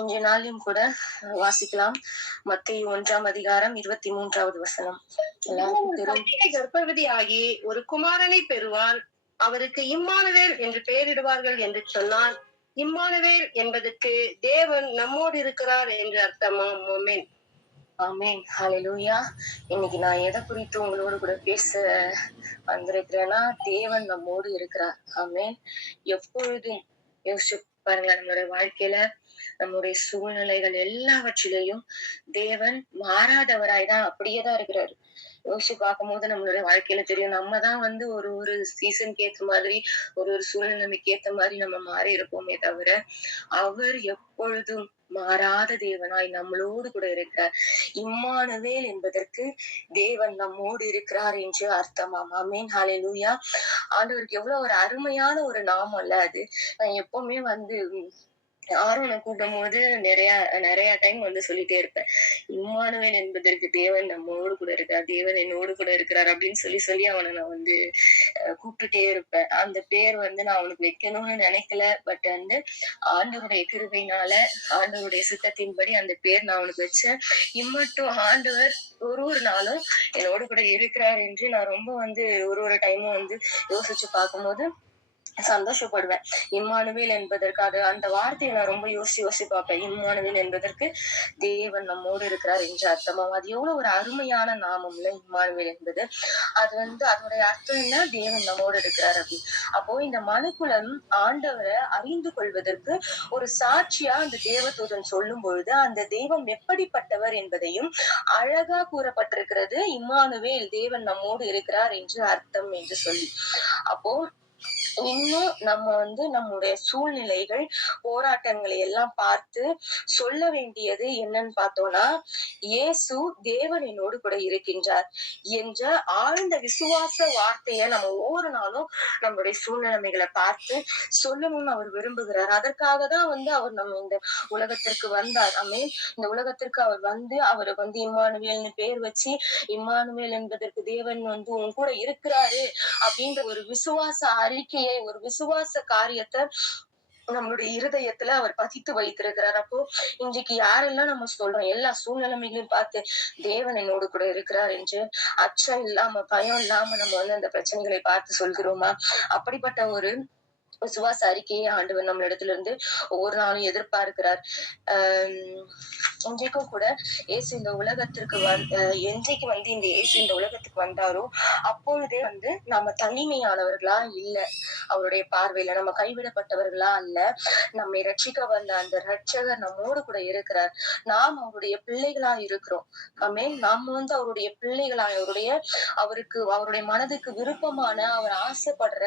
இன்றைய நாளிலும் கூட வாசிக்கலாம். மத்தேயு 1 அதிகாரம் 23 வசனம். கர்ப்பவதி ஆகி ஒரு குமாரனை பெறுவான், அவருக்கு இம்மானுவேல் என்று பெயரிடுவார்கள் என்று சொன்னான். இம்மானுவேல் என்பதற்கு தேவன் நம்மோடு இருக்கிறார் என்று அர்த்தமாம். ஆமென். ஆமென். ஹalleluya. இன்னைக்கு நான் எதை குறித்து உங்களோடு கூட பேச வந்திருக்கிறேன்னா, தேவன் நம்மோடு இருக்கிறார். ஆமென். எப்பொழுதும் யோசிச்சு பாருங்க, நம்மளுடைய வாழ்க்கையில நம்முடைய சூழ்நிலைகள் எல்லாவற்றிலையும் தேவன் மாறாதவராய் தான் அப்படியே தான் இருக்கிறாரு. யோசிச்சு பார்க்கும்போது நம்மளுடைய வாழ்க்கையில தெரியும், நம்ம தான் ஒரு ஒரு சீசனுக்கு ஏத்த மாதிரி, ஒரு ஒரு சூழ்நிலைமைக்கு ஏத்த மாதிரி நம்ம மாறி இருப்போமே தவிர, அவர் எப்பொழுதும் மாறாத தேவனாய் நம்மளோடு கூட இருக்கிறார். இம்மானுவேல் என்பதற்கு தேவன் நம்மோடு இருக்கிறார் என்று அர்த்தமாம். ஆமென். ஹalleluya. ஆண்டவருக்கு எவ்வளவு ஒரு அருமையான ஒரு நாமம் அல்ல அது. நான் எப்பவுமே ஆரோனை கூப்பிடும்போது நிறைய நிறைய டைம் சொல்லிட்டே இருப்பேன். இம்மானுவேல் என்பதற்கு தேவன் நம்மோடு கூட இருக்கிறார், தேவன் என்னோடு கூட இருக்கிறார் அப்படின்னு சொல்லி சொல்லி அவனை நான் கூப்பிட்டுட்டே இருப்பேன். அந்த பேர் நான் அவனுக்கு வைக்கணும்னு நினைக்கல. பட் ஆண்டவருடைய கிருபையினால, ஆண்டவருடைய சித்தத்தின்படி அந்த பேர் நான் அவனுக்கு வச்சேன். இம்மட்டும் ஆண்டவர் ஒரு ஒரு நாளும் என்னோடு கூட இருக்கிறார் என்று நான் ரொம்ப ஒரு ஒரு டைமும் யோசிச்சு பார்க்கும்போது சந்தோஷப்படுவேன். இம்மானுவேல் என்பதற்கு அந்த வார்த்தையை நான் ரொம்ப யோசிச்சு பார்ப்பேன். இம்மானுவேல் என்பதற்கு தேவன் நம்மோடு இருக்கிறார் என்று அர்த்தமாம். அது எவ்வளவு ஒரு அருமையான நாமம்ல இம்மானுவேல் என்பது. அது அதோடைய அர்த்தம் என்ன? தேவன் நம்மோடு இருக்கிறார் அப்படி. அப்போ இந்த மனுக்குலம் ஆண்டவரை அறிந்து கொள்வதற்கு ஒரு சாட்சியா அந்த தேவதூதன் சொல்லும் பொழுது, அந்த தெய்வம் எப்படிப்பட்டவர் என்பதையும் அழகா கூறப்பட்டிருக்கிறது. இம்மானுவேல், தேவன் நம்மோடு இருக்கிறார் என்று அர்த்தம் என்று சொல்லி. அப்போ இன்னும் நம்ம நம்முடைய சூழ்நிலைகள், போராட்டங்களை எல்லாம் பார்த்து சொல்ல வேண்டியது என்னன்னு பார்த்தோம்னா, இயேசு தேவன் என்னோடு கூட இருக்கின்றார் என்ற ஆழ்ந்த விசுவாச வார்த்தையை நம்ம ஒவ்வொரு நாளும் நம்மளுடைய சூழ்நிலைமைகளை பார்த்து சொல்லணும்னு அவர் விரும்புகிறார். அதற்காக தான் அவர் நம்ம இந்த உலகத்திற்கு வந்தார். ஆமென். இந்த உலகத்திற்கு அவர் அவருக்கு இம்மானுவேல்னு பேர் வச்சு, இம்மானுவேல் என்பதற்கு தேவன் உன் கூட இருக்கிறாரு அப்படின்ற ஒரு விசுவாச அறிக்கையை, ஒரு விசுவாச காரியத்தை நம்மளுடைய இருதயத்துல அவர் பதித்து வைத்திருக்கிறார். அப்போ இன்றைக்கு யாரெல்லாம் நம்ம சொல்றோம், எல்லா சூழ்நிலைமைகளையும் பார்த்து தேவன் என்னோடு கூட இருக்கிறார் என்று அச்சம் இல்லாம, பயம் இல்லாம நம்ம அந்த பிரச்சனைகளை பார்த்து சொல்கிறோமா? அப்படிப்பட்ட ஒரு விசுவாச அறிக்கையை ஆண்டவர் நம்ம இடத்துல இருந்து ஒவ்வொரு நாளும் எதிர்பார்க்கிறார். இன்றைக்கும் கூட இயேசு இந்த உலகத்திற்கு என்றைக்கு இந்த இயேசு இந்த உலகத்துக்கு வந்தாரோ, அப்பொழுதே நாம தனிமையானவர்களா இல்ல, அவருடைய பார்வையில நம்ம கைவிடப்பட்டவர்களா அல்ல. நம்மை ரட்சிக்க வந்த அந்த ரட்சகர் நம்மோடு கூட இருக்கிறார். நாம் அவருடைய பிள்ளைகளா இருக்கிறோம். ஆமென். நாம் அவருடைய பிள்ளைகளா, அவருடைய மனதுக்கு விருப்பமான, அவர் ஆசைப்படுற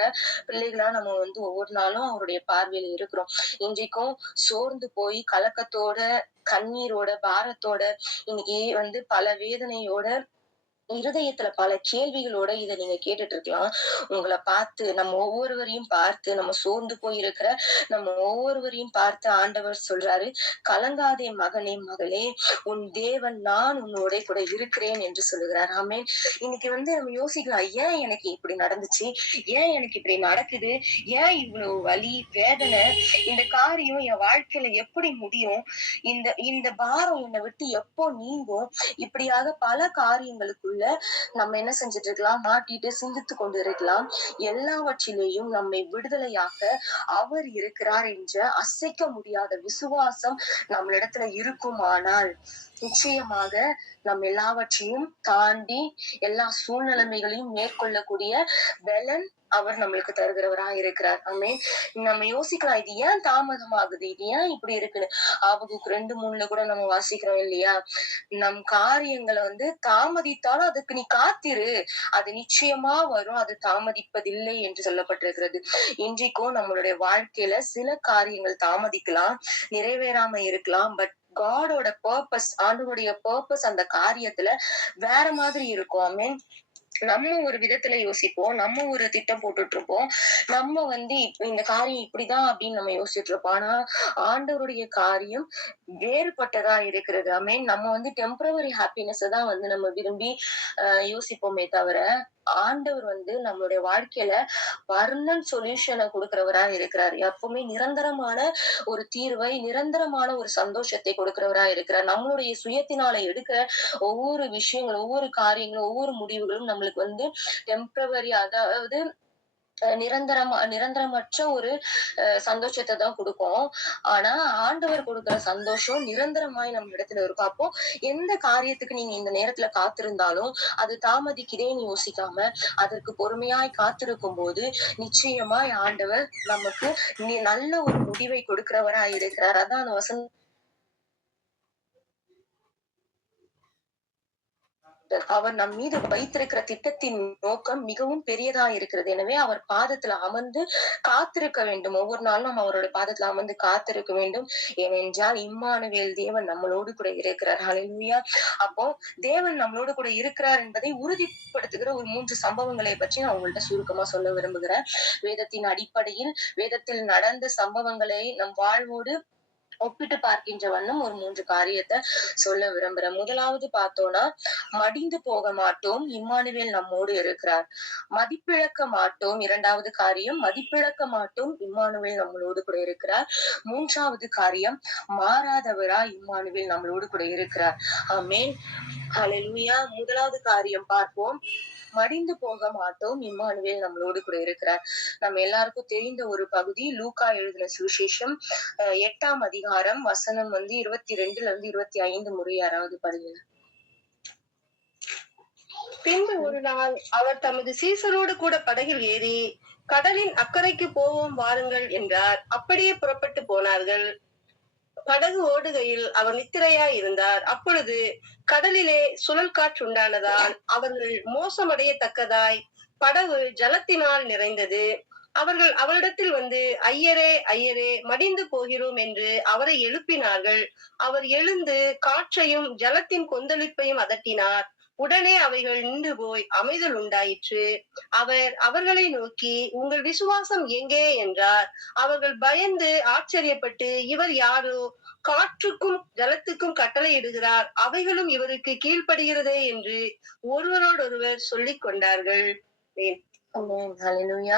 பிள்ளைகளா நம்ம ஒவ்வொரு நாளும் அவருடைய பார்வையில இருக்கிறோம். இன்றைக்கும் சோர்ந்து போய் கலக்கத்தோட, கண்ணீரோட, பாரத்தோட, இன்னைக்கு பல வேதனையோட, இருதயத்துல பல கேள்விகளோட இதை நீங்க கேட்டுட்டு இருக்கலாம். உங்களை பார்த்து, நம்ம ஒவ்வொருவரையும் பார்த்து, நம்ம சோர்ந்து போயிருக்கிற நம்ம ஒவ்வொருவரையும் பார்த்து ஆண்டவர் சொல்றாரு, கலங்காதே மகனே, மகளே, உன் தேவன் நான் உன்னோட கூட இருக்கிறேன் என்று சொல்லுகிறார். ஆமென். இன்னைக்கு நம்ம யோசிக்கலாம், ஏன் எனக்கு இப்படி நடந்துச்சு, ஏன் எனக்கு இப்படி நடக்குது, ஏன் இவ்வளவு வலி, வேதனை, இந்த காரியம் என் வாழ்க்கையில எப்படி முடியும், இந்த இந்த பாரம் என்னை விட்டு எப்போ நீங்கும், இப்படியாக பல காரியங்களுக்குள்ள நம்ம என்ன செஞ்சுட்டு இருக்கலாம், மாட்டிட்டு சிந்தித்து கொண்டு இருக்கலாம். எல்லாவற்றிலேயும் நம்மை விடுதலையாக்க அவர் இருக்கிறார் என்ற அசைக்க முடியாத விசுவாசம் நம்மளிடத்துல இருக்குமானால், நிச்சயமாக நம்ம எல்லாவற்றையும் தாண்டி எல்லா சூழ்நிலைமைகளையும் மேற்கொள்ளக்கூடிய பலன் அவர் நம்மளுக்கு தருகிறவராக இருக்கிறார். ஆமென். நம்ம யோசிக்கலாம், இது ஏன் தாமதமாகுது, இது ஏன் இப்படி இருக்குன்னு. ஆபகுக்கு 2:3 கூட நம்ம வாசிக்கிறோம் இல்லையா? நம் காரியங்களை தாமதித்தாலும் அதுக்கு நீ காத்திரு, அது நிச்சயமா வரும், அது தாமதிப்பதில்லை என்று சொல்லப்பட்டிருக்கிறது. இன்றைக்கும் நம்மளுடைய வாழ்க்கையில சில காரியங்கள் தாமதிக்கலாம், நிறைவேறாம இருக்கலாம். பட் காடோட பர்பஸ், ஆண்டவருடைய பர்பஸ் அந்த காரியத்துல வேற மாதிரி இருக்கும். ஆமென். நம்ம ஒரு விதத்துல யோசிப்போம். நம்ம ஒரு திட்டம் போட்டுட்டு இருப்போம். நம்ம வந்து இந்த காரியம் இப்படிதான் அப்படின்னு நம்ம யோசிச்சுட்டு இருப்போம். ஆனா ஆண்டவருடைய காரியம் வேறுபட்டதா இருக்கிறது. ஆமென். நம்ம வந்து டெம்பரவரி ஹாப்பினஸ தான் வந்து நம்ம விரும்பி யோசிப்போமே தவிர, ஆண்டவர் வந்து நம்மளுடைய வாழ்க்கையில பர்மனன்ட் சொல்யூஷன குடுக்கிறவரா இருக்கிறார். எப்பவுமே நிரந்தரமான ஒரு தீர்வை, நிரந்தரமான ஒரு சந்தோஷத்தை கொடுக்கிறவரா இருக்கிறார். நம்மளுடைய சுயத்தினால எடுக்கிற ஒவ்வொரு விஷயங்களும், ஒவ்வொரு காரியங்களும், ஒவ்வொரு முடிவுகளும் நம்மளுக்கு வந்து டெம்பரவரி, அதாவது நிரந்தரமற்ற ஒரு சந்தோஷத்த தான் குடுக்கும். ஆனா ஆண்டவர் குடுக்குற சந்தோஷம் நிரந்தரமாய் நம்ம இடத்துல இருக்கும். அப்போ எந்த காரியத்துக்கு நீங்க இந்த நேரத்துல காத்திருந்தாலும் அது தாமதிக்குதேன்னு யோசிக்காம அதற்கு பொறுமையாய் காத்திருக்கும்போது நிச்சயமாய் ஆண்டவர் நமக்கு நல்ல ஒரு முடிவை கொடுக்கிறவரா இருக்கிறார். அதான் அந்த வசனம், அவர் நம் மீது வைத்திருக்கிற திட்டத்தின் நோக்கம் மிகவும் பெரியதா இருக்கிறது. எனவே அவர் பாதத்துல அமர்ந்து காத்திருக்க வேண்டும். ஒவ்வொரு நாளும் நம்ம அவருடைய பாதத்துல அமர்ந்து காத்திருக்க வேண்டும். ஏனென்றால் இம்மானுவேல் தேவன் நம்மளோடு கூட இருக்கிறார். ஹalleluya. அப்போ தேவன் நம்மளோடு கூட இருக்கிறார் என்பதை உறுதிப்படுத்துகிற ஒரு 3 சம்பவங்களை பற்றி நான் உங்கள்ட்ட சுருக்கமா சொல்ல விரும்புகிறேன். வேதத்தின் அடிப்படையில் வேதத்தில் நடந்த சம்பவங்களை நம் வாழ்வோடு ஒப்பிட்டு பார்க்கின்ற வண்ணம் ஒரு 3 காரியத்தை சொல்ல விரும்புறேன். முதலாவது பார்த்தோம்னா, மடிந்து போக மாட்டோம், இம்மானுவேல் நம்மோடு இருக்கிறார். மதிப்பிழக்க மாட்டோம். 2வது காரியம், மதிப்பிழக்க மாட்டோம், இம்மானுவேல் நம்மளோடு கூட இருக்கிறார். 3வது காரியம், மாறாதவரா இம்மானுவேல் நம்மளோடு கூட இருக்கிறார். ஆமென். ஹalleluya. முதலாவது காரியம் பார்ப்போம். மடிந்து போக மாட்டோம், இம்மானுவேல் நம்மளோடு கூட இருக்கிறார். நம்ம எல்லாருக்கும் தெரிந்த ஒரு பகுதி, லூக்கா எழுதின சுவிசேஷம் 8ஆம் அதிகாரம் வசனம் வந்து 22ல இருந்து 25 முறை யாராவது படிங்க. பின்பு ஒரு நாள் அவர் தமது சீசரோடு கூட படகில் ஏறி கடலின் அக்கறைக்கு போவோம் வாருங்கள் என்றார். அப்படியே புறப்பட்டு போனார்கள். படகு ஓடுகையில் அவர் நித்திரையாய் இருந்தார். அப்பொழுது கடலிலே சுழல் காற்று உண்டானதால் அவர்கள் மோசமடையத்தக்கதாய் படகு ஜலத்தினால் நிறைந்தது. அவர்கள் அவரிடத்தில் வந்து, ஐயரே ஐயரே, மடிந்து போகிறோம் என்று அவரை எழுப்பினார்கள். அவர் எழுந்து காற்றையும் ஜலத்தின் கொந்தளிப்பையும் அதட்டினார். உடனே அவைகள் நின்று போய் அமைதல் உண்டாயிற்று. அவர் அவர்களை நோக்கி, உங்கள் விசுவாசம் எங்கே என்றார். அவர்கள் பயந்து ஆச்சரியப்பட்டு, இவர் யாரோ, காற்றுக்கும் ஜலத்துக்கும் கட்டளையிடுகிறார், அவைகளும் இவருக்கு கீழ்ப்படுகிறதே என்று ஒருவரோடொருவர் சொல்லிக் கொண்டார்கள். ஹalleluya.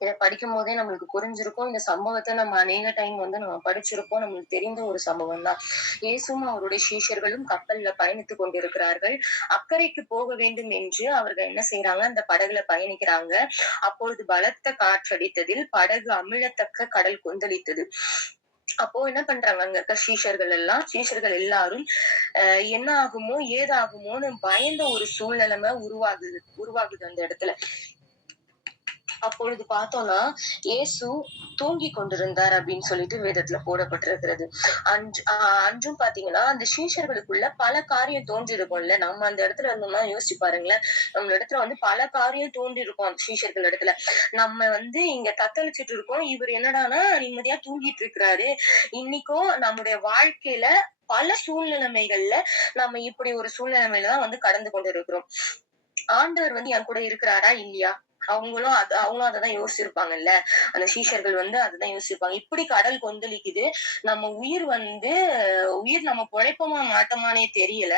இத படிக்கும் போதே நம்மளுக்கு புரிஞ்சிருக்கும். இந்த சம்பவத்தை நம்ம அநேக டைம் வந்து நம்ம படிச்சிருப்போம். நம்மளுக்கு தெரிந்த ஒரு சம்பவம் தான். இயேசுவும் அவருடைய சீஷர்களும் கப்பல்ல பயணித்துக் கொண்டிருக்கிறார்கள். அக்கறைக்கு போக வேண்டும் என்று அவர்கள் என்ன செய்யறாங்க, அந்த படகுல பயணிக்கிறாங்க. அப்பொழுது பலத்த காற்றடித்ததில் படகு அமிழத்தக்க கடல் கொந்தளித்தது. அப்போ என்ன பண்றாங்க, அங்க இருக்க சீஷர்கள் எல்லாரும் என்ன ஆகுமோ ஏதாகுமோன்னு பயந்த ஒரு சூழ்நிலைமை உருவாகுது அந்த இடத்துல. அப்பொழுது பார்த்தோம்னா இயேசு தூங்கி கொண்டிருந்தார் அப்படின்னு சொல்லிட்டு வேதத்துல போடப்பட்டிருக்கிறது. அன்றும் பாத்தீங்கன்னா அந்த சீஷர்களுக்குள்ள பல காரியம் தோன்றி இருக்கும்ல. நம்ம அந்த இடத்துல இருந்தோம்னா யோசிச்சு பாருங்களேன். நம்ம இடத்துல வந்து பல காரியம் தோன்றி இருக்கும் அந்த சீஷர்கள் இடத்துல. நம்ம வந்து இங்க தத்தளிச்சுட்டு இருக்கோம், இவர் என்னடானா நிம்மதியா தூங்கிட்டு இருக்கிறாரு. இன்னைக்கும் நம்முடைய வாழ்க்கையில பல சூழ்நிலைமைகள்ல நம்ம இப்படி ஒரு சூழ்நிலைமையில தான் வந்து கடந்து கொண்டு இருக்கிறோம். ஆண்டவர் வந்து என் கூட இருக்கிறாரா இல்லையா? அவங்களும் அததான் யோசிச்சிருப்பாங்கல்ல. அந்த சீஷர்கள் வந்து அததான் யோசிச்சிருப்பாங்க. இப்படி கடல் கொந்தளிக்குது, நம்ம உயிர் நம்ம பொழைப்போமா மாட்டோமானே தெரியல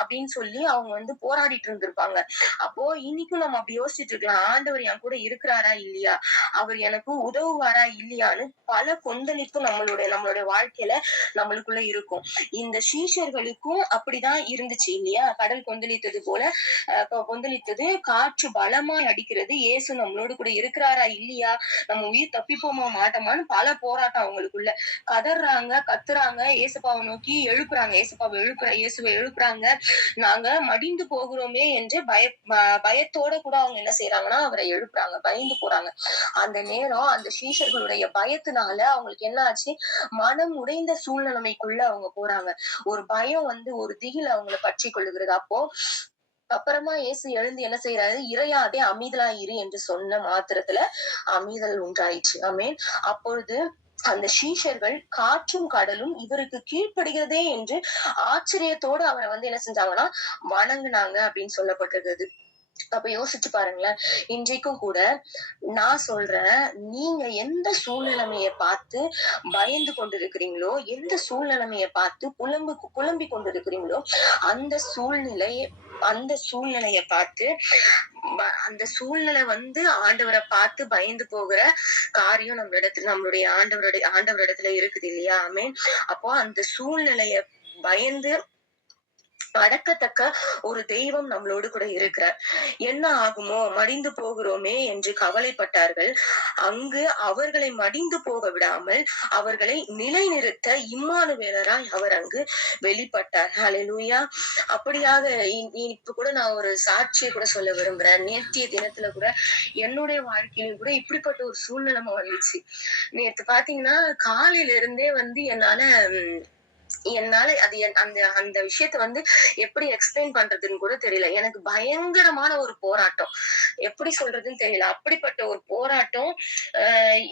அப்படின்னு சொல்லி அவங்க வந்து போராடிட்டு இருந்திருப்பாங்க. அப்போ இன்னைக்கும் நம்ம அப்படி யோசிச்சுட்டு இருக்கலாம், ஆண்டவர் என் கூட இருக்கிறாரா இல்லையா, அவர் எனக்கு உதவுவாரா இல்லையான்னு பல கொந்தளிப்பு நம்மளுடைய வாழ்க்கையில நம்மளுக்குள்ள இருக்கும். இந்த சீஷர்களுக்கும் அப்படிதான் இருந்துச்சு இல்லையா? கடல் கொந்தளித்தது போல கொந்தளித்தது, காற்று பலமாய் அடிக்கிறது. இயேசு நம்மளோடு கூட இருக்கிறாரா இல்லையா, நம்ம உயிர் தப்பிப்போமா மாட்டோமான்னு பல போராட்டம் அவங்களுக்குள்ள. கதறாங்க, கத்துறாங்க, இயேசுப்பாவை நோக்கி எழுப்புறாங்க. இயேசுவை எழுப்புறாங்க. நாங்க மடிந்து போகிறோமே என்று பயத்தோட கூட அவங்க என்ன செய்யறாங்கன்னா அவரை எழுப்புறாங்க. பயந்து போறாங்க. அந்த நேரம் அந்த சீஷர்களுடைய பயத்தினால அவங்களுக்கு என்ன ஆச்சு, மனம் உடைந்த சூழ்நிலைமைக்குள்ள அவங்க போறாங்க. ஒரு பயம் வந்து, ஒரு திகில் அவங்களை பற்றி கொள்ளுகிறது. அப்போ அப்புறமா இயேசு எழுந்து என்ன செய்யறாரு, இறையாதே அமைதலா இரு என்று சொன்ன மாத்திரத்துல அமைதல் உண்டாயிற்று. ஆமென். அப்பொழுது அந்த சீஷர்கள் காற்றும் கடலும் இவருக்கு கீழ்ப்படுகிறதே என்று ஆச்சரியத்தோடு அவரை வந்து என்ன செஞ்சாங்கன்னா வணங்குனாங்க அப்படின்னு சொல்லப்பட்டிருக்கிறது. அப்ப யோசிச்சு பாருங்களேன். இன்றைக்கும் கூட நான் சொல்றேன், நீங்க எந்த சூழ்நிலைமைய பார்த்து பயந்து கொண்டிருக்கிறீங்களோ, எந்த சூழ்நிலைமைய பார்த்து புலம்பிக் கொண்டிருக்கிறீங்களோ, அந்த சூழ்நிலை அந்த சூழ்நிலைய பார்த்து அந்த சூழ்நிலை வந்து ஆண்டவர பார்த்து பயந்து போகிற காரியம் நம்மளுடைய ஆண்டவரிடத்துல இருக்குது இல்லையா? ஆமென். அப்போ அந்த சூழ்நிலைய பயந்து அடக்கத்தக்க ஒரு தெய்வம் நம்மளோடு கூட இருக்கிறார். என்ன ஆகுமோ, மடிந்து போகிறோமே என்று கவலைப்பட்டார்கள். அங்கு அவர்களை மடிந்து போக விடாமல் அவர்களை நிலைநிறுத்த இம்மானுவேலராய் அவர் அங்கு வெளிப்பட்டார். ஹalleluya. அப்படியாக இப்ப கூட நான் ஒரு சாட்சியை கூட சொல்ல விரும்புறேன். நேற்றைய தினத்துல கூட என்னுடைய வாழ்க்கையிலும் கூட இப்படிப்பட்ட ஒரு சூழ்நிலைமை வந்துச்சு. நேத்து பாத்தீங்கன்னா காலையில இருந்தே வந்து என்னால அது அந்த அந்த விஷயத்த வந்து எப்படி எக்ஸ்பிளைன் பண்றதுன்னு கூட தெரியல. எனக்கு பயங்கரமான ஒரு போராட்டம். எப்படி சொல்றதுன்னு தெரியல. அப்படிப்பட்ட ஒரு போராட்டம். அ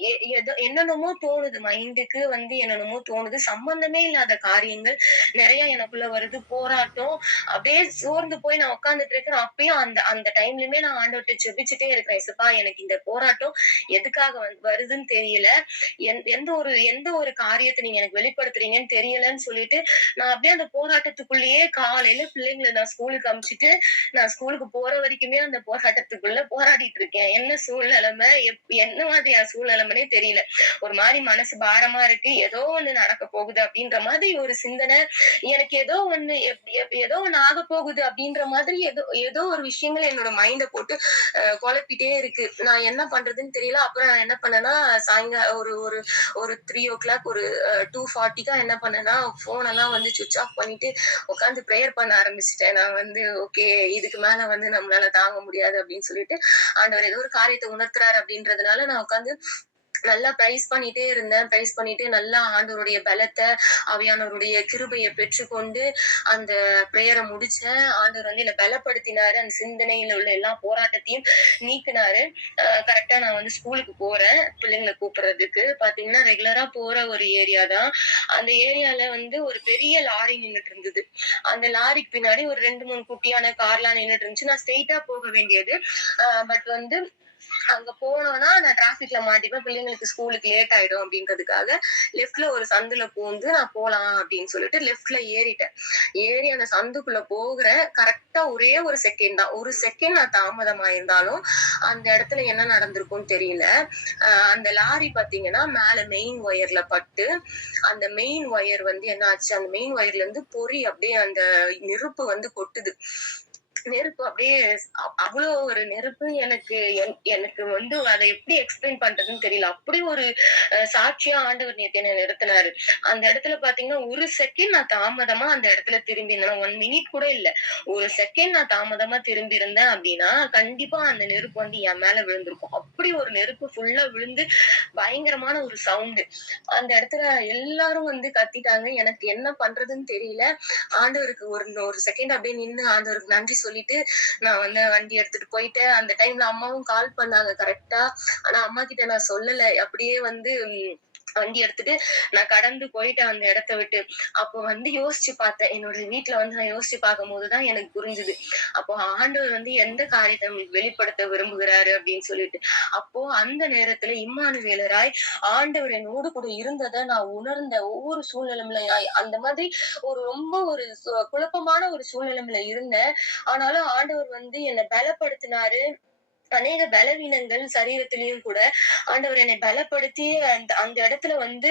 எ எதோ என்னென்னமோ தோணுது. மைண்டுக்கு வந்து என்னென்னமோ தோணுது. சம்பந்தமே இல்லாத காரியங்கள் நெறைய எனக்குள்ள வருது. போராட்டம். அப்படியே சோர்ந்து போய் நான் உட்கார்ந்துட்டு இருக்கிறேன். அப்பயும் அந்த அந்த டைம்லயுமே நான் ஆண்டவர்ட்ட ஜெபிச்சுட்டே இருக்கிறேன். "ஏசப்பா எனக்கு இந்த போராட்டம் எதுக்காக வருதுன்னு தெரியல. எந்த ஒரு காரியத்த நீங்க எனக்கு வெளிப்படுத்துறீங்கன்னு தெரியலன்னு" சொல்லிட்டு நான் அப்படியே அந்த போராட்டத்துக்குள்ளேயே காலையில பிள்ளைங்கள நான் ஸ்கூலுக்கு அனுப்பிச்சுட்டு நான் ஸ்கூலுக்கு போற வரைக்குமே அந்த போராட்டத்துக்குள்ள போராடிட்டு இருக்கேன். என்ன சூழ்நிலைமை என்ன மாதிரியான சூழ்நிலைமைனே தெரியல. ஒரு மாதிரி மனசு பாரமா இருக்கு. ஏதோ ஒண்ணு நடக்க போகுது அப்படின்ற மாதிரி ஒரு சிந்தனை. எனக்கு ஏதோ ஒண்ணு ஆக போகுது அப்படின்ற மாதிரி ஏதோ ஏதோ ஒரு விஷயங்கள் என்னோட மைண்ட போட்டு குழப்பிட்டே இருக்கு. நான் என்ன பண்றதுன்னு தெரியல. அப்புறம் நான் என்ன பண்ணேன்னா சாயங்காலம் ஒரு ஒரு ஒரு 3:00 ஒரு 2:40 என்ன பண்ணேன்னா போன் எல்லாம் வந்து சுவிட்ச் ஆஃப் பண்ணிட்டு உட்காந்து பிரேயர் பண்ண ஆரம்பிச்சுட்டேன். நான் வந்து ஓகே, இதுக்கு மேல வந்து நம்மளால தாங்க முடியாது அப்படின்னு சொல்லிட்டு ஆண்டவர் ஏதோ ஒரு காரியத்தை உணர்த்துறாரு அப்படின்றதுனால நான் உட்காந்து நல்லா பிரைஸ் பண்ணிட்டே இருந்தேன். பிரைஸ் பண்ணிட்டு நல்லா ஆண்டவருடைய பலத்த, ஆவியானவருடைய கிருபைய பெற்றுக்கொண்டு அந்த பிரேயர முடிச்சேன். ஆண்டவர் வந்து என்ன பலப்படுத்தினாரு. அந்த சிந்தனையில உள்ள எல்லா போராட்டத்தையும் நீக்குனாரு. கரெக்ட்டா நான் வந்து ஸ்கூலுக்கு போறேன். பிள்ளைங்கள கூப்பிடுறதுக்கு. பாத்தீங்கன்னா ரெகுலரா போற ஒரு ஏரியா தான். அந்த ஏரியால வந்து ஒரு பெரிய லாரி நின்னுட்டு இருந்தது. அந்த லாரிக்கு பின்னாடி ஒரு 2, 3 குட்டியான கார்லாம் நின்னுட்டு இருந்துச்சு. நான் ஸ்ட்ரெயிட்டா போக வேண்டியது. பட் வந்து அங்க போனோம்னா நான் டிராபிக்ல மாட்டிப்பேன். பிள்ளைங்களுக்கு ஸ்கூலுக்கு லேட் ஆயிடும் அப்படின்றதுக்காக லெஃப்ட்ல ஒரு சந்துல பூந்து நான் போலாம் அப்படின்னு சொல்லிட்டு லெஃப்ட்ல ஏறிட்டேன். ஏறி அந்த சந்துக்குள்ள போகிறேன். கரெக்டா ஒரே ஒரு செகண்ட் தான். ஒரு செகண்ட் நான் தாமதமாயிருந்தாலும் அந்த இடத்துல என்ன நடந்திருக்கும்னு தெரியல. அந்த லாரி பாத்தீங்கன்னா மேல மெயின் ஒயர்ல பட்டு அந்த மெயின் ஒயர் வந்து என்ன ஆச்சு, அந்த மெயின் ஒயர்ல இருந்து பொறி அப்படியே அந்த நெருப்பு வந்து கொட்டுது. நெருப்பு அப்படியே அவ்வளோ ஒரு நெருப்பு. எனக்கு வந்து அதை எப்படி எக்ஸ்பிளைன் பண்றதுன்னு தெரியல. அப்படி ஒரு சாட்சியா ஆண்டவர் நேத்து என்ன நிறுத்தினாரு. அந்த இடத்துல பாத்தீங்கன்னா ஒரு செகண்ட் நான் தாமதமா அந்த இடத்துல திரும்பி இருந்தேன். 1 மினிட் கூட இல்ல. ஒரு செகண்ட் நான் தாமதமா திரும்பி இருந்தேன் அப்படின்னா கண்டிப்பா அந்த நெருப்பு வந்து என் மேல விழுந்திருக்கும். அப்படி ஒரு நெருப்பு ஃபுல்லா விழுந்து பயங்கரமான ஒரு சவுண்ட். அந்த இடத்துல எல்லாரும் வந்து கத்திட்டாங்க. எனக்கு என்ன பண்றதுன்னு தெரியல. ஆண்டவருக்கு ஒரு ஒரு செகண்ட் அப்படியே நின்னு ஆண்டவருக்கு நன்றி சொல்லிட்டு நான் வந்து வண்டி எடுத்துட்டு போயிட்டேன். அந்த டைம்ல அம்மாவும் கால் பண்ணாங்க கரெக்ட்டா. ஆனா அம்மா கிட்ட நான் சொல்லல. அப்படியே வந்து வண்டி எடுத்துட்டு நான் கடந்து போயிட்டேன் அந்த இடத்த விட்டு. அப்போ வந்து யோசிச்சு பார்த்தேன். என்னோட வீட்ல வந்து நான் யோசிச்சு பார்க்கும்போதுதான் எனக்கு புரிஞ்சுது. அப்போ ஆண்டவர் வந்து எந்த காரியத்தை நம்மளுக்கு வெளிப்படுத்த விரும்புகிறாரு அப்படின்னு சொல்லிட்டு. அப்போ அந்த நேரத்துல இம்மானுவேலராய் ஆண்டவர் என்னோடு கூட இருந்தத நான் உணர்ந்த ஒவ்வொரு சூழ்நிலையில அந்த மாதிரி ரொம்ப ஒரு குழப்பமான ஒரு சூழ்நிலையில இருந்தேன். ஆனாலும் ஆண்டவர் வந்து என்ன பலப்படுத்தினாரு. அநேக பலவீனங்கள் சரீரத்திலயும் கூட ஆண்டவர் என்னை பலப்படுத்தி அந்த அந்த இடத்துல வந்து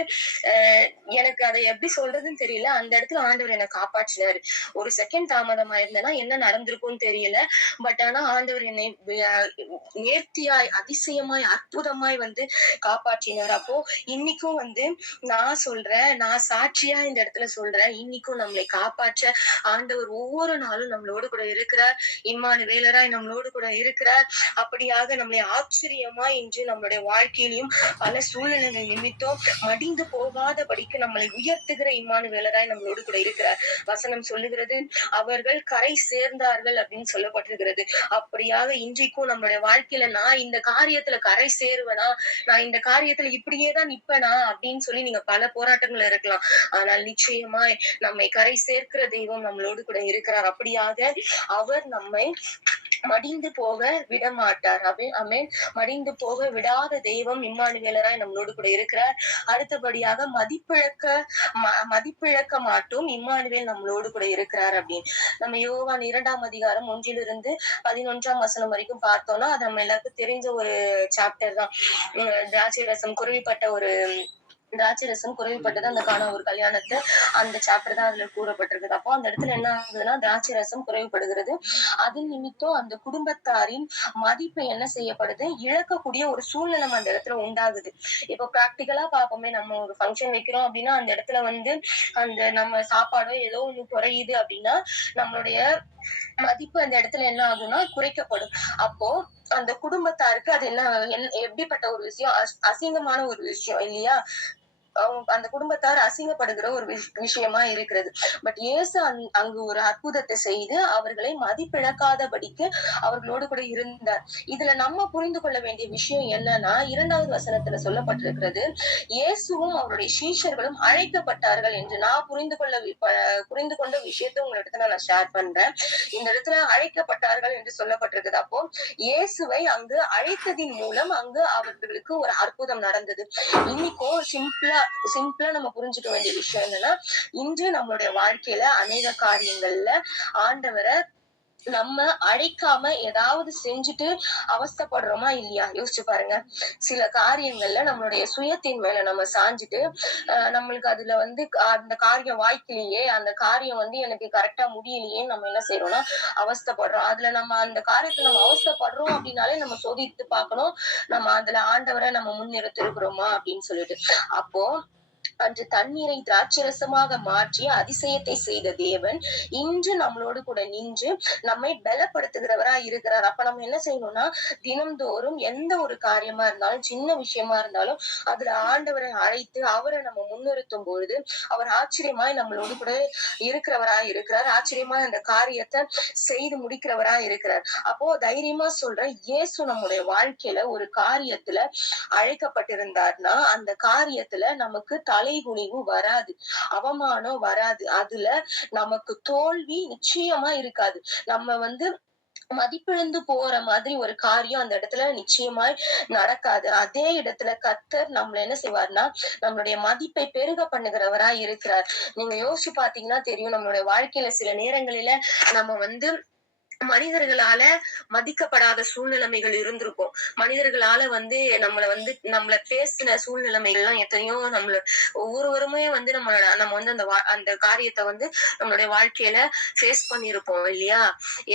எனக்கு அதை எப்படி சொல்றதுன்னு தெரியல. அந்த இடத்துல ஆண்டவர் என்னை காப்பாற்றினாரு. ஒரு செகண்ட் தாமதமா இருந்தேன்னா என்ன நடந்திருக்கும்னு தெரியல. பட் ஆனா ஆண்டவர் என்னை நேர்த்தியாய், அதிசயமாய், அற்புதமாய் வந்து காப்பாற்றினார். அப்போ இன்னைக்கும் வந்து நான் சொல்றேன், நான் சாட்சியா இந்த இடத்துல சொல்றேன். இன்னைக்கும் நம்மளை காப்பாற்ற ஆண்டவர் ஒவ்வொரு நாளும் நம்மளோடு கூட இருக்கிறார். இம்மானுவேலராய் நம்மளோடு கூட இருக்கிறார். அப்படியாக நம்மளை ஆச்சரியமாய் இன்று நம்மளுடைய வாழ்க்கையிலும் பல சூழ்நிலைகள் நிமித்தம் மடிந்து போகாதபடிக்கு நம்மளை உயர்த்துகிற இம்மானுவேலராய் நம்மளோடு கூட இருக்கிறார். வசனம் சொல்லுகிறது, அவர்கள் கரை சேர்ந்தார்கள் அப்படின்னு சொல்லப்பட்டிருக்கிறது. அப்படியாக இன்றைக்கும் நம்மளுடைய வாழ்க்கையில நான் இந்த காரியத்துல கரை சேருவேனா, நான் இந்த காரியத்துல இப்படியேதான் நிப்பேனா அப்படின்னு சொல்லி நீங்க பல போராட்டங்கள் இருக்கலாம். ஆனால் நிச்சயமாய் நம்மை கரை சேர்க்கிற தெய்வம் நம்மளோடு கூட இருக்கிறார். அப்படியாக அவர் நம்மை மடிந்து போக விட மாட்டார். ஆமென். மடிந்து போக விடாத தெய்வம் இம்மானுவேலராய் நம்மளோடு கூட இருக்கிறார். அடுத்தபடியாக மதிப்பிழக்க மாட்டோம், இம்மானுவேல் நம்மளோடு கூட இருக்கிறார் அப்படின்னு நம்ம யோவான் 2ஆம் அதிகாரம் 1 11 வரைக்கும் பார்த்தோம்னா அது நம்ம எல்லாருக்கும் தெரிஞ்ச ஒரு சாப்டர் தான். திராட்சை ரசம் குறைவுபட்டது அந்த காண ஒரு கல்யாணத்தை அந்த சாப்டர் தான் அதுல கூறப்பட்டிருக்குது. அப்போ அந்த இடத்துல என்ன ஆகுதுன்னா திராட்சை ரசம் குறைவுபடுகிறது. அது நிமித்தம் அந்த குடும்பத்தாரின் மதிப்பு என்ன செய்யப்படுது, இழக்கக்கூடிய ஒரு சூழ்நிலை அந்த இடத்துல உண்டாகுது. இப்போ பிராக்டிக்கலா பார்ப்போமே, நம்ம ஒரு ஃபங்க்ஷன் வைக்கிறோம் அப்படின்னா அந்த இடத்துல அந்த நம்ம சாப்பாடோ ஏதோ ஒண்ணு குறையுது அப்படின்னா நம்மளுடைய மதிப்பு அந்த இடத்துல என்ன ஆகும்னா குறைக்கப்படும். அப்போ அந்த குடும்பத்தாருக்கு அது எப்படிப்பட்ட ஒரு விஷயம், அசிங்கமான ஒரு விஷயம் இல்லையா? அந்த குடும்பத்தார் அசிங்கப்படுகிற ஒரு விஷயமா இருக்கிறது. பட் இயேசு அங்கு ஒரு அற்புதத்தை செய்து அவர்களை மதிப்பிழக்காதபடிக்கு அவர்களோடு கூட இருந்தார். இதுல நம்ம புரிந்து கொள்ள வேண்டிய விஷயம் என்னன்னா 2வது வசனத்துல சொல்லப்பட்டிருக்கிறது, இயேசுவும் அவருடைய சீஷர்களும் அழைக்கப்பட்டார்கள் என்று நான் புரிந்து கொண்ட விஷயத்தை உங்களிடத்துல நான் ஷேர் பண்றேன். இந்த இடத்துல அழைக்கப்பட்டார்கள் என்று சொல்லப்பட்டிருக்குது. அப்போ இயேசுவை அங்கு அழைத்ததின் மூலம் அங்கு அவர்களுக்கு ஒரு அற்புதம் நடந்தது. இன்னைக்கும் சிம்பிளா நம்ம புரிஞ்சுக்க வேண்டிய விஷயம் என்னன்னா, இன்று நம்மளுடைய வாழ்க்கையில அநேக காரியங்கள்ல ஆண்டவரை நம்ம அழைக்காம ஏதாவது செஞ்சுட்டு அவஸ்தைப்படுறோமா இல்லையா? யோசிச்சு பாருங்க. சில காரியங்கள்ல நம்மளுடைய சுயத்தின் மேல நம்ம சாஞ்சிட்டு நம்மளுக்கு அதுல அந்த காரியம் வாய்க்கலையே, அந்த காரியம் எனக்கு கரெக்டா முடியலையேன்னு நம்ம என்ன செய்யறோம்னா அவஸ்தைப்படுறோம். அதுல நம்ம அந்த காரியத்துல நம்ம அவஸ்தைப்படுறோம் அப்படின்னாலே நம்ம சோதித்து பார்க்கணும், நம்ம அதுல ஆண்டவரை நம்ம முன்னிறுத்தி இருக்கிறோமா அப்படின்னு சொல்லிட்டு. அப்போ அன்று தண்ணீரை திராட்சரசமாக மாற்றி அதிசயத்தை செய்த தேவன் இன்று நம்மளோடு கூட நின்று நம்மை பலப்படுத்துகிறவரா இருக்கிறார். அப்ப நம்ம என்ன செய்யணும்னா தினம்தோறும் எந்த ஒரு காரியமா இருந்தாலும், சின்ன விஷயமா இருந்தாலும் அதுல ஆண்டவரை அழைத்து அவரை நம்ம முன்னிறுத்தும் பொழுது அவர் ஆச்சரியமாய் நம்மளோடு கூட இருக்கிறவரா இருக்கிறார். ஆச்சரியமாய் அந்த காரியத்தை செய்து முடிக்கிறவரா இருக்கிறார். அப்போ தைரியமா சொல்றேன், இயேசு நம்முடைய வாழ்க்கையில ஒரு காரியத்துல அழைக்கப்பட்டிருந்தார்னா அந்த காரியத்துல நமக்கு தலைகுனிவு வராது, அவமானம் வராது, அதுல நமக்கு தோல்வி நிச்சயமா இருக்காது. நம்ம மதிப்பிழந்து போற மாதிரி ஒரு காரியம் அந்த இடத்துல நிச்சயமாய் நடக்காது. அதே இடத்துல கர்த்தர் நம்மள என்ன செய்வார்னா நம்மளுடைய மதிப்பை பெருக பண்ணுகிறவரா இருக்கிறார். நீங்க யோசிச்சு பாத்தீங்கன்னா தெரியும், நம்மளுடைய வாழ்க்கையில சில நேரங்களில நம்ம மனிதர்களால மதிக்கப்படாத சூழ்நிலைமைகள் இருந்திருக்கும். மனிதர்களால நம்மள பேசின சூழ்நிலைமைகள் எல்லாம் எத்தனையோ ஒவ்வொருவருமே நம்ம அந்த காரியத்தை நம்மளுடைய வாழ்க்கையில ஃபேஸ் பண்ணிருப்போம் இல்லையா?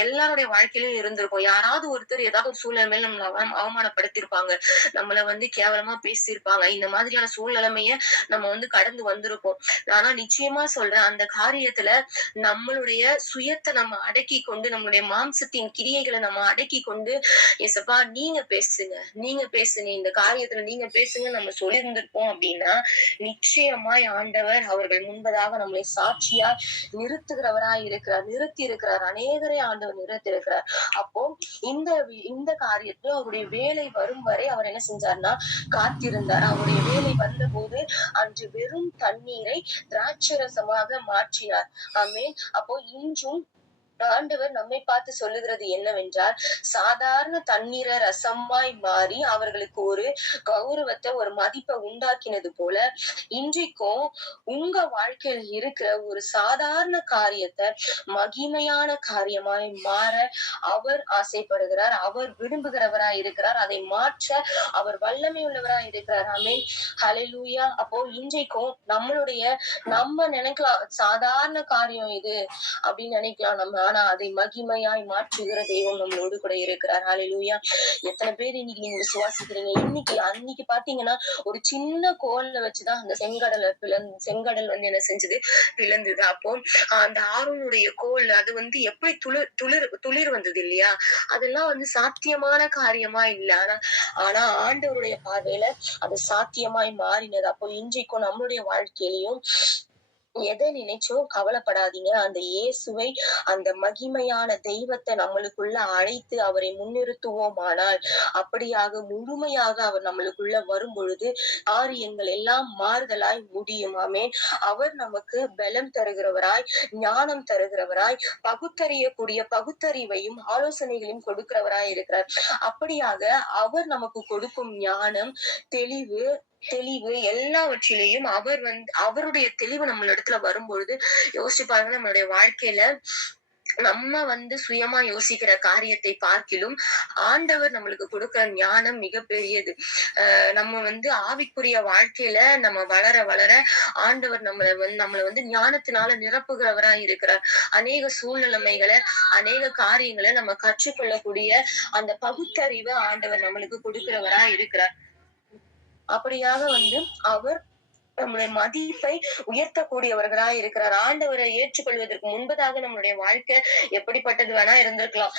எல்லாருடைய வாழ்க்கையிலும் இருந்திருக்கும். யாராவது ஒருத்தர் ஏதாவது ஒரு சூழ்நிலைமையில நம்மள அவமானப்படுத்திருப்பாங்க, நம்மள கேவலமா பேசியிருப்பாங்க. இந்த மாதிரியான சூழ்நிலைமைய நம்ம கடந்து வந்திருப்போம். ஆனா நிச்சயமா சொல்றேன், அந்த காரியத்துல நம்மளுடைய சுயத்தை நம்ம அடக்கி கொண்டு நம்மளுடைய மாம்சத்தின் கிரியைகளை நம்ம அடக்கி கொண்டு ஏசப்பா நீங்க பேசுங்க இந்த காரியத்துல நீங்க பேசுங்க நம்ம சொல்லியிருந்திருப்போம் அப்படின்னா நிச்சயமாய் ஆண்டவர் அவர்கள் முன்பதாக நம்மளை சாட்சியா நிறுத்தி இருக்கிறார். அநேகரை ஆண்டவர் நிறுத்தி இருக்கிறார். அப்போ இந்த காரியத்துல அவருடைய வேலை வரும் வரை அவர் என்ன செஞ்சார்னா காத்திருந்தார். அவருடைய வேலை வந்த போது அன்று வெறும் தண்ணீரை திராட்சரசமாக மாற்றினார். ஆமென். அப்போ இன்றும் ஆண்டவர் நம்மை பார்த்து சொல்லுகிறது என்னவென்றால், சாதாரண தண்ணீரை ரசமாய் மாறி அவர்களுக்கு ஒரு கௌரவத்தை ஒரு மதிப்பை உண்டாக்கினது போல இன்றைக்கும் உங்க வாழ்க்கையில் இருக்கிற ஒரு சாதாரண காரியத்தை மகிமையான காரியமாய் மாற அவர் ஆசைப்படுகிறார். அவர் விரும்புகிறவராய் இருக்கிறார். அதை மாற்ற அவர் வல்லமை உள்ளவராய் இருக்கிறார். ஆமென். ஹல்லேலூயா. அப்போ இன்றைக்கும் நம்ம நினைக்கலாம் சாதாரண காரியம் இது அப்படின்னு நினைக்கலாம் நம்ம, ஆனா அதை மகிமையாய் மாற்றுகிற தெய்வம் நம்மளோடு கூட இருக்கிறார். ஹல்லேலூயா. எத்தனை பேர் இன்னைக்கு நீங்க விசுவாசிக்கிறீங்க? அன்னைக்கு பாத்தீங்கன்னா ஒரு சின்ன கோல்ல வச்சுதான் அந்த செங்கடல் என்ன செஞ்சது, பிளந்தது. அப்போ அந்த ஆரோனுடைய கோல் அது எப்படி துளிர் வந்தது இல்லையா? அதெல்லாம் சாத்தியமான காரியமா இல்ல. ஆனா ஆண்டவருடைய பார்வையில அது சாத்தியமாய் மாறினது. அப்போ இன்றைக்கும் நம்மளுடைய வாழ்க்கையிலையும் எதை நினைச்சும் கவலைப்படாதீங்க. அந்த இயேசுவை, அந்த மகிமையான தெய்வத்த நம்மளுக்குள்ள அழைத்து அவரை முன்னிறுத்துவோமானால், அப்படியாக முழுமையாக அவர் நம்மளுக்குள்ள வரும்பொழுது, காரியங்கள் எல்லாம் மாறுதலாய் முடியும். ஆமென். அவர் நமக்கு பலம் தருகிறவராய், ஞானம் தருகிறவராய், பகுத்தறியக்கூடிய பகுத்தறிவையும், ஆலோசனைகளையும் கொடுக்கிறவராய் இருக்கிறார். அப்படியாக அவர் நமக்கு கொடுக்கும் ஞானம், தெளிவு தெளிவு எல்லாவற்றிலேயும் அவருடைய தெளிவு நம்மளிடத்துல வரும்பொழுது, யோசிச்சு பாருங்க, நம்மளுடைய வாழ்க்கையில நம்ம சுயமா யோசிக்கிற காரியத்தை பார்க்கிலும் ஆண்டவர் நம்மளுக்கு கொடுக்கிற ஞானம் மிக பெரியது. நம்ம ஆவிக்குரிய வாழ்க்கையில நம்ம வளர வளர ஆண்டவர் நம்மள ஞானத்தினால நிரப்புகிறவரா இருக்கிறார். அநேக சூழ்நிலைமைகளை, அநேக காரியங்களை நம்ம கற்றுக்கொள்ளக்கூடிய அந்த பகுத்தறிவை ஆண்டவர் நம்மளுக்கு கொடுக்கிறவரா இருக்கிறார். அப்படியாக அவர் நம்முடைய மதிப்பை உயர்த்தக்கூடியவர்களாய் இருக்கிறார். ஆண்டவரை ஏற்றுக்கொள்வதற்கு முன்பதாக நம்மளுடைய வாழ்க்கை எப்படிப்பட்டது வேணா இருந்திருக்கலாம்.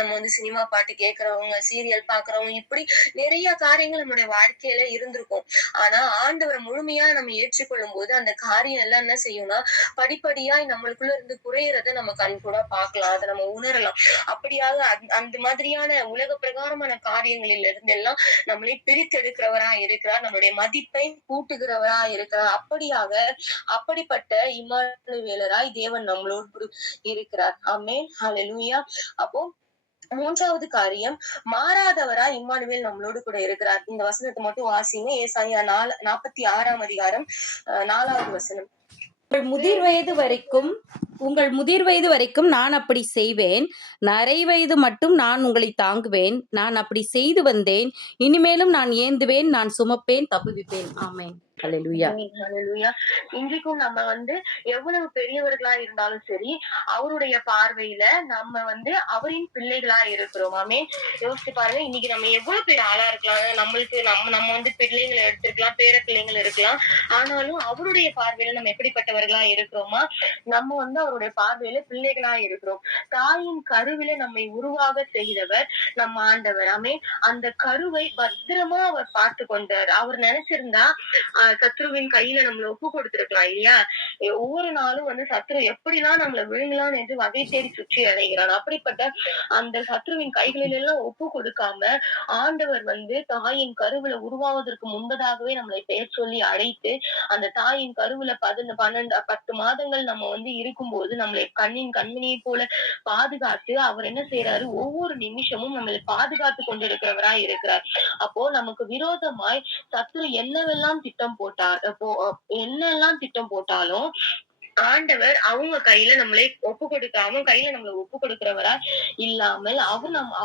நம்ம சினிமா பாட்டு கேட்கிறவங்க, சீரியல் பாக்குறவங்க, இப்படி நிறைய காரியங்கள் நம்மளுடைய வாழ்க்கையில இருந்திருக்கும். ஆனா ஆண்டவரை முழுமையா நம்ம ஏற்றுக்கொள்ளும் போது அந்த காரியம் எல்லாம் என்ன செய்யும்னா, படிப்படியாய் நம்மளுக்குள்ள இருந்து குறையறத நம்ம கண் கூட பார்க்கலாம். அதை நம்ம உணரலாம். அப்படியாக அந்த மாதிரியான உலக பிரகாரமான காரியங்களில் இருந்து எல்லாம் நம்மளை பிரித்தெடுக்கிறவரா இருக்கிறார். நம்மளுடைய மதிப்பை கூட்டுகிறவரா இருக்கிறார். அப்படிப்பட்ட இம்மானுவேலராய் தேவன் நம்மளோடு இருக்கிறார். ஆமென். ஹல்லேலூயா. அப்போ மூன்றாவது காரியம், மாறாதவராய் இம்மானுவேல் நம்மளோடு கூட இருக்கிறார். இந்த வசனத்தை மட்டும் வாசிங்க. ஏசாயா 46 அதிகாரம் 4வது வசனம். உங்கள் முதிர் வயது வரைக்கும் நான் அப்படி செய்வேன். நரை வயது மட்டும் நான் உங்களை தாங்குவேன். நான் அப்படி செய்து வந்தேன். இனிமேலும் நான் ஏந்துவேன், நான் சுமப்பேன், தப்புவிப்பேன். ஆமென். ஹல்லேலூயா. ஹல்லேலூயா. இன்றைக்கும் நம்ம எவ்வளவு பெரியவர்களா இருந்தாலும் சரி, அவருடைய பார்வையில நம்ம அவரின் பிள்ளைகளா இருக்கிறோம். ஆமென். யோசிச்சு பாருங்க, இன்னைக்கு நம்ம எவ்வளவு பெரிய ஆளா இருக்கலாம். நம்மளுக்கு நம்ம பிள்ளைங்களை எடுத்திருக்கலாம், பேர பிள்ளைங்கள் இருக்கலாம். ஆனாலும் அவருடைய பார்வையில நம்ம எப்படிப்பட்டவர்களா இருக்கிறோமா, நம்ம அவருடைய பார்வையில பிள்ளைகளா இருக்கிறோம். தாயின் கருவில நம்மை உருவாக செய்தவர் நம்ம ஆண்டவர். ஆமென். அந்த கருவை பத்திரமா அவர் பார்த்து கொண்டார். அவர் நினைச்சிருந்தா சத்ருவின் கையில நம்மள ஒப்பு கொடுத்திருக்கலாம் இல்லையா? ஒவ்வொரு நாளும் சத்ரு எப்படிலாம் நம்மள விழுங்கலாம் என்று வகை தேடி சுற்றி அடைகிறான். அப்படிப்பட்ட அந்த சத்ருவின் கைகளில் எல்லாம் ஒப்பு கொடுக்காம ஆண்டவர் தாயின் கருவில உருவாவதற்கு முன்பதாகவே நம்மளை பெயர் சொல்லி அழைத்து, அந்த தாயின் கருவில 10 மாதங்கள் நம்ம இருக்கும்போது நம்மளை கண்மணியை போல பாதுகாத்து அவர் என்ன செய்யறாரு, ஒவ்வொரு நிமிஷமும் நம்மளை பாதுகாத்து கொண்டிருக்கிறவரா இருக்கிறார். அப்போ நமக்கு விரோதமாய் சத்ரு என்னவெல்லாம் திட்டம் போட்டாலும் ஆண்டவர் அவங்க கையில நம்மளை ஒப்பு கொடுக்கிறவரா இல்லாமல்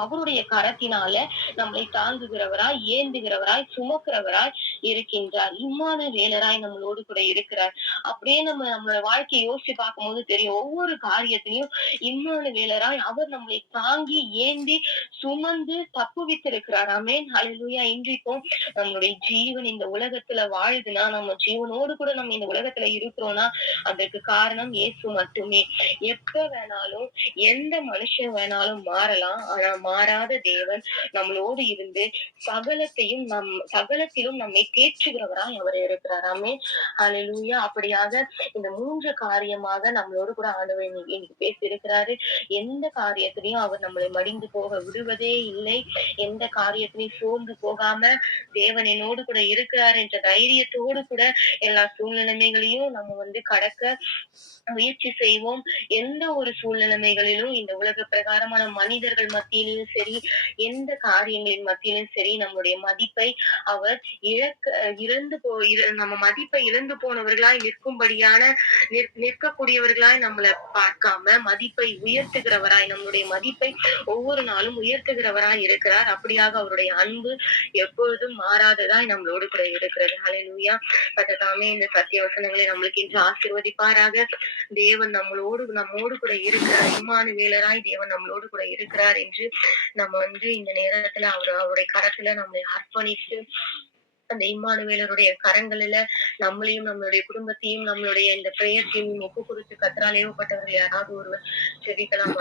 அவருடைய கரத்தினால நம்மளை தாங்குகிறவராய், ஏந்துகிறவராய், சுமக்கிறவராய் இருக்கின்றார். இம்மானுவேலராய் நம்மளோடு கூட இருக்கிறார். அப்படியே நம்மளோட வாழ்க்கையை யோசிச்சு பார்க்கும்போது தெரியும், ஒவ்வொரு காரியத்திலையும் இம்மானுவேலராய் அவர் நம்மளை தாங்கி, ஏந்தி, சுமந்து தப்புவித்திருக்கிறார். ஆமென். ஹல்லேலூயா. இன்றைக்கும் நம்மளுடைய ஜீவன் இந்த உலகத்துல வாழுதுன்னா, நம்ம ஜீவனோடு கூட நம்ம இந்த உலகத்துல இருக்கிறோம்னா, அதற்கு காரணம் இயேசு மட்டுமே. எப்ப வேணாலும் எந்த மனுஷன் வேணாலும் மாறலாம். ஆனா மாறாத தேவன் நம்மளோடு இருந்து சகலத்திலும் நம்மை தேற்றுகிறவராய் அவர் இருக்கிறார். ஆமென். ஹல்லேலூயா. அப்படியாக இந்த 3 காரியமாக நம்மளோடு கூட ஆண்டவர் இன்னைக்கு பேசி இருக்கிறாரு. எந்த காரியத்திலையும் அவர் நம்மளை மடிந்து போக விடுவதே இல்லை. எந்த காரியத்திலையும் சோர்ந்து போகாம தேவன் என்னோடு கூட இருக்கிறார் என்ற தைரியத்தோடு கூட எல்லா சூழ்நிலைமைகளையும் நம்ம கடக்க முயற்சி செய்வோம். எந்த ஒரு சூழ்நிலைமைகளிலும் இந்த உலக பிரகாரமான மனிதர்கள் மத்தியிலும் சரி, எந்த காரியங்களின் மத்தியிலும் சரி, நம்முடைய மதிப்பை அவர் நம்ம மதிப்பை இழந்து போனவர்களாய் நிற்கக்கூடியவர்களாய் நம்மளை பார்க்காம மதிப்பை உயர்த்துகிறவராய், நம்முடைய மதிப்பை ஒவ்வொரு நாளும் உயர்த்துகிறவராய் இருக்கிறார். அப்படியாக அவருடைய அன்பு எப்பொழுதும் மாறாததாய் நம்மளோடு கூட இருக்கிறது. ஹல்லேலூயா. கர்த்தர் இந்த சத்திய வசனங்களை நம்மளுக்கு இன்று ஆசீர்வதிப்பாராக. தேவன் நம்மோடு கூட இருக்கிறார். இம்மானுவேலராய் தேவன் நம்மளோடு கூட இருக்கிறார் என்று நம்ம இந்த நேரத்துல அவருடைய கரத்துல நம்மளை அர்ப்பணித்து, அந்த இம்மானுவேலருடைய கரங்களில நம்மளையும், நம்மளுடைய குடும்பத்தையும், நம்மளுடைய இந்த பிரேயர் டீமையும் ஒப்பு கொடுத்து கர்த்தரால் ஏவப்பட்டவர்கள் யாராவது ஒருவர் ஜெபிக்கலாம்.